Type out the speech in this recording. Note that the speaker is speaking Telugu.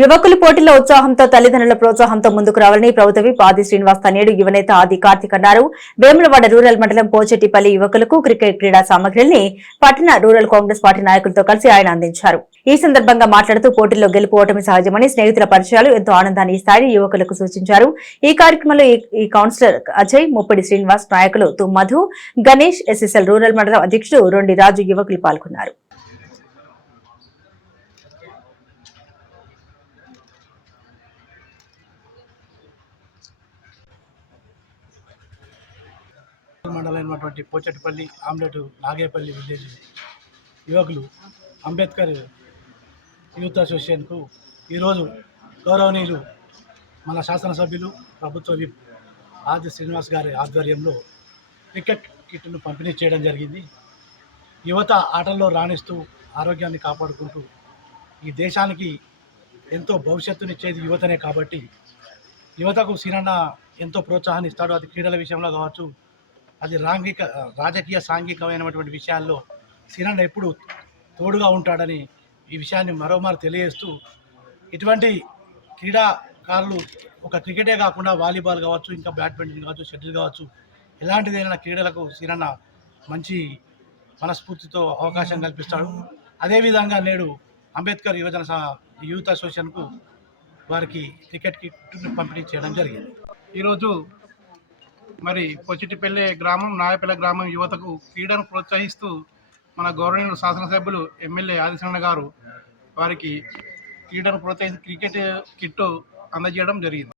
యువకులు పోటీల్లో ఉత్సాహంతో తల్లిదండ్రుల ప్రోత్సాహంతో ముందుకు రావాలని ప్రభుత్వ విప్ ఆది శ్రీనివాస్ తనేడు యువనేత ఆది కార్తిక్ అన్నారు. వేములవాడ రూరల్ మండలం పోచెట్టిపల్లి యువకులకు క్రికెట్ క్రీడా సామగ్రిని పట్టణ రూరల్ కాంగ్రెస్ పార్టీ నాయకులతో కలిసి ఆయన అందించారు. ఈ సందర్భంగా మాట్లాడుతూ పోటీల్లో గెలుపు ఓటమి సహజమని, స్నేహితుల పరిచయాలు ఎంతో ఆనందాన్ని ఇస్తాయని యువకులకు సూచించారు. ఈ కార్యక్రమంలో ఈ కౌన్సిలర్ అజయ్, ముప్పిడి శ్రీనివాస్, నాయకులు తుమ్మధు, గణేష్, ఎస్ఎస్ఎల్ రూరల్ మండలం అధ్యక్షుడు రొండి రాజు యువకులు పాల్గొన్నారు. మండలమైనటువంటి పోచెట్టిపల్లి ఆమ్లెట్ నాగేపల్లి విలేజ్ యువకులు అంబేద్కర్ యూత్ అసోసియేషన్కు ఈరోజు గౌరవనీయులు మన శాసనసభ్యులు ప్రభుత్వ విప్ ఆది శ్రీనివాస్ గారి ఆధ్వర్యంలో క్రికెట్ కిట్ను పంపిణీ చేయడం జరిగింది. యువత ఆటల్లో రాణిస్తూ ఆరోగ్యాన్ని కాపాడుకుంటూ ఈ దేశానికి ఎంతో భవిష్యత్తునిచ్చేది యువతనే కాబట్టి యువతకు సీనన్న ఎంతో ప్రోత్సాహాన్ని ఇస్తాడు. అది క్రీడల విషయంలో కావచ్చు, అది రాజకీయ సాంఘికమైనటువంటి విషయాల్లో సీనన్న ఎప్పుడు తోడుగా ఉంటాడని ఈ విషయాన్ని మరోమారు తెలియజేస్తూ, ఇటువంటి క్రీడాకారులు ఒక క్రికెటే కాకుండా వాలీబాల్ కావచ్చు, ఇంకా బ్యాడ్మింటన్ కావచ్చు, షటిల్ కావచ్చు, ఎలాంటిదైనా క్రీడలకు సీనన్న మంచి మనస్ఫూర్తితో అవకాశం కల్పిస్తాడు. అదేవిధంగా నేడు అంబేద్కర్ యూత్ అసోసియేషన్కు వారికి క్రికెట్ కిట్ను పంపిణీ చేయడం జరిగింది. ఈరోజు మరి పొచెట్టిపల్లి గ్రామం, నాయపల్లి గ్రామం యువతకు క్రీడను ప్రోత్సహిస్తూ మన గౌరవనీయులు శాసనసభ్యులు ఎమ్మెల్యే ఆదిశరణ గారు వారికి క్రీడను ప్రోత్సహిస్తూ క్రికెట్ కిట్టు అందజేయడం జరిగింది.